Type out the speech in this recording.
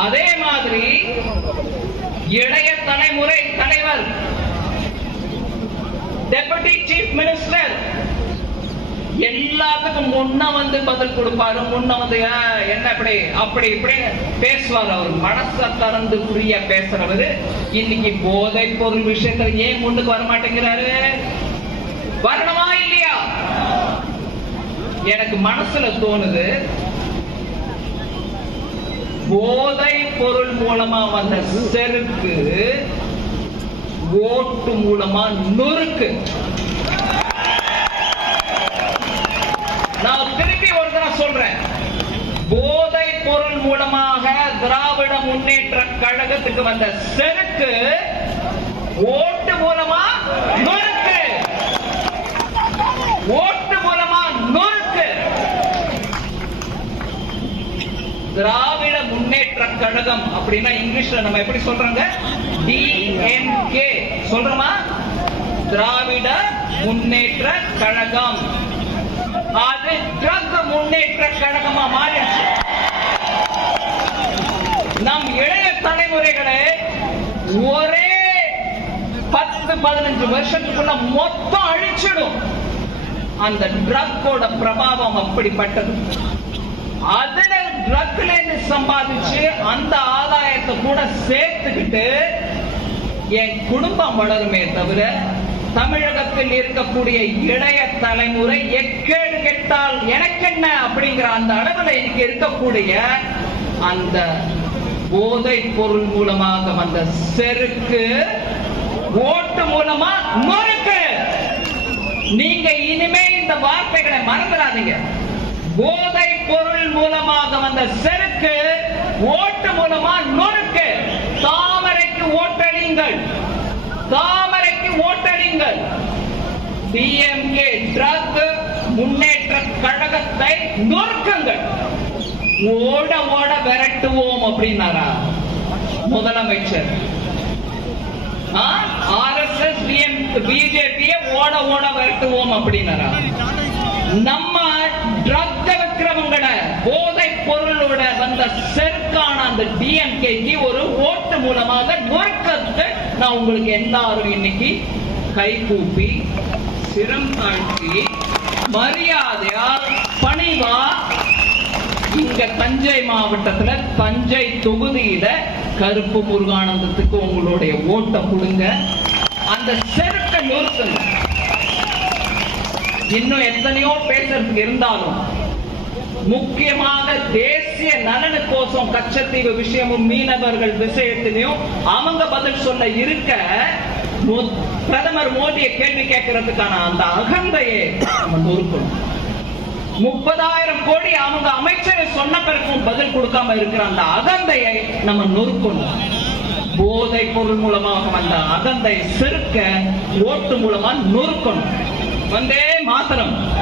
அதே மாதிரி இளைய தலைமுறை தலைவர் டெபுட்டி சீஃப் மினிஸ்டர் எல்லாத்துக்கும் முன்ன வந்து பதில் கொடுப்பாரு. முன்ன வந்து என்ன இப்படி அப்படி இப்படி பேசுவார். அவர் மனசை திறந்து புரிய பேசுறவரு இன்னைக்கு போதை பொருள் விஷயத்துல ஏன் முன்னுக்கு வர மாட்டேங்கிறாரு? வரணுமா இல்லையா? எனக்கு மனசுல தோணுது, போதை பொருள் மூலமா வந்த செருக்கு ஓட்டு மூலமா நொறுக்கு. நான் திருப்பி ஒரு தடவை சொல்றேன், போதை பொருள் மூலமாக திராவிட முன்னேற்ற கழகத்துக்கு வந்த செருக்கு ஓட்டு மூலமா நொறுக்கு. ஓட்டு மூலமா நொறுக்கு. திராவிட முன்னேற்ற கழகம் அப்படின்னா இங்கிலீஷ்ல நம்ம எப்படி சொல்றாங்க? டிஎம்கே சொல்றோமா? திராவிட முன்னேற்ற கழகம். அது ட்ரக் முன்னேற்ற கழகமா மாறிடுச்சு. நம் இளைய தலைமுறைகளை ஒரே 10-15 வருஷத்துக்குள்ள மொத்தம் அழிச்சிடும். அந்த ட்ரக்கோட பிரபாவம் அப்படிப்பட்டது. அதுல ட்ரக்ல இருந்து சம்பாதிச்சு அந்த ஆதாயத்தை கூட சேர்த்துக்கிட்டு என் குடும்பம் வளருமே தவிர தமிழகத்தில் இருக்கக்கூடிய இளைய தலைமுறை எக்கேடு கெட்டால் எனக்கு என்ன அப்படிங்கிற அந்த அளவில் இன்னைக்கு இருக்கக்கூடிய அந்த போதை பொருள் மூலமாக வந்த செருக்கு ஓட்டு மூலமா நொறுக்கு. நீங்க இனிமே இந்த வார்த்தைகளை மறந்துடாதீங்க. போதை பொருள் மூலமாக வந்த செருக்கு ஓட்டு மூலமா நொறுக்கு. தாமரைக்கு ஓட்டளிங்கள், தாமரைக்கு ஓட்டளிங்கள். டிஎம்கே ட்ரக் முன்னேற்ற கழகத்தை நொறுக்குங்கள். ஓட ஓட விரட்டுவோம் அப்படின்னாரா முதலமைச்சர்? ஆர்எஸ்எஸ் பிஜேபியை ஓட ஓட விரட்டுவோம் அப்படின்னாரா? நம்ம ட்ரக் விக்கிரமங்களை போதை பொருளோட வந்த செருக்கான அந்த டிஎம்கேக்கு ஒரு ஓட்டு மூலமாக நொறுக்கத்தை நான் உங்களுக்கு எல்லாரும் இன்னைக்கு கை கூப்பி சிரம் தாழ்த்தி மரியாதையா பணிவா இங்க தஞ்சை மாவட்டத்துல தஞ்சை தொகுதியில கருப்பு முருகானந்தத்துக்கு உங்களுடைய ஓட்டை கொடுங்க. அந்த செருக்க நொறுக்குங்க. இன்னும் எத்தனையோ பேசுறதுக்கு இருந்தாலும் முக்கியமாக தேசிய நலனுக்கோசம் கச்சத்தீவு விஷயமும் மீனவர்கள் விஷயத்திலையும் அவங்க பதில் சொல்ல இருக்க பிரதமர் மோடியை கேள்வி கேட்கறதுக்கான அந்த அகந்தையை நம்ம நொறுக்கணும். 30,000 கோடி அவங்க அமைச்சரை சொன்ன பிறகும் பதில் கொடுக்காம இருக்கிற அந்த அகந்தையை நம்ம நொறுக்கணும். போதை பொருள் மூலமாக வந்த அகந்தை செருக்க ஓட்டு மூலமா நொறுக்கணும். வந்தே மாதரம்.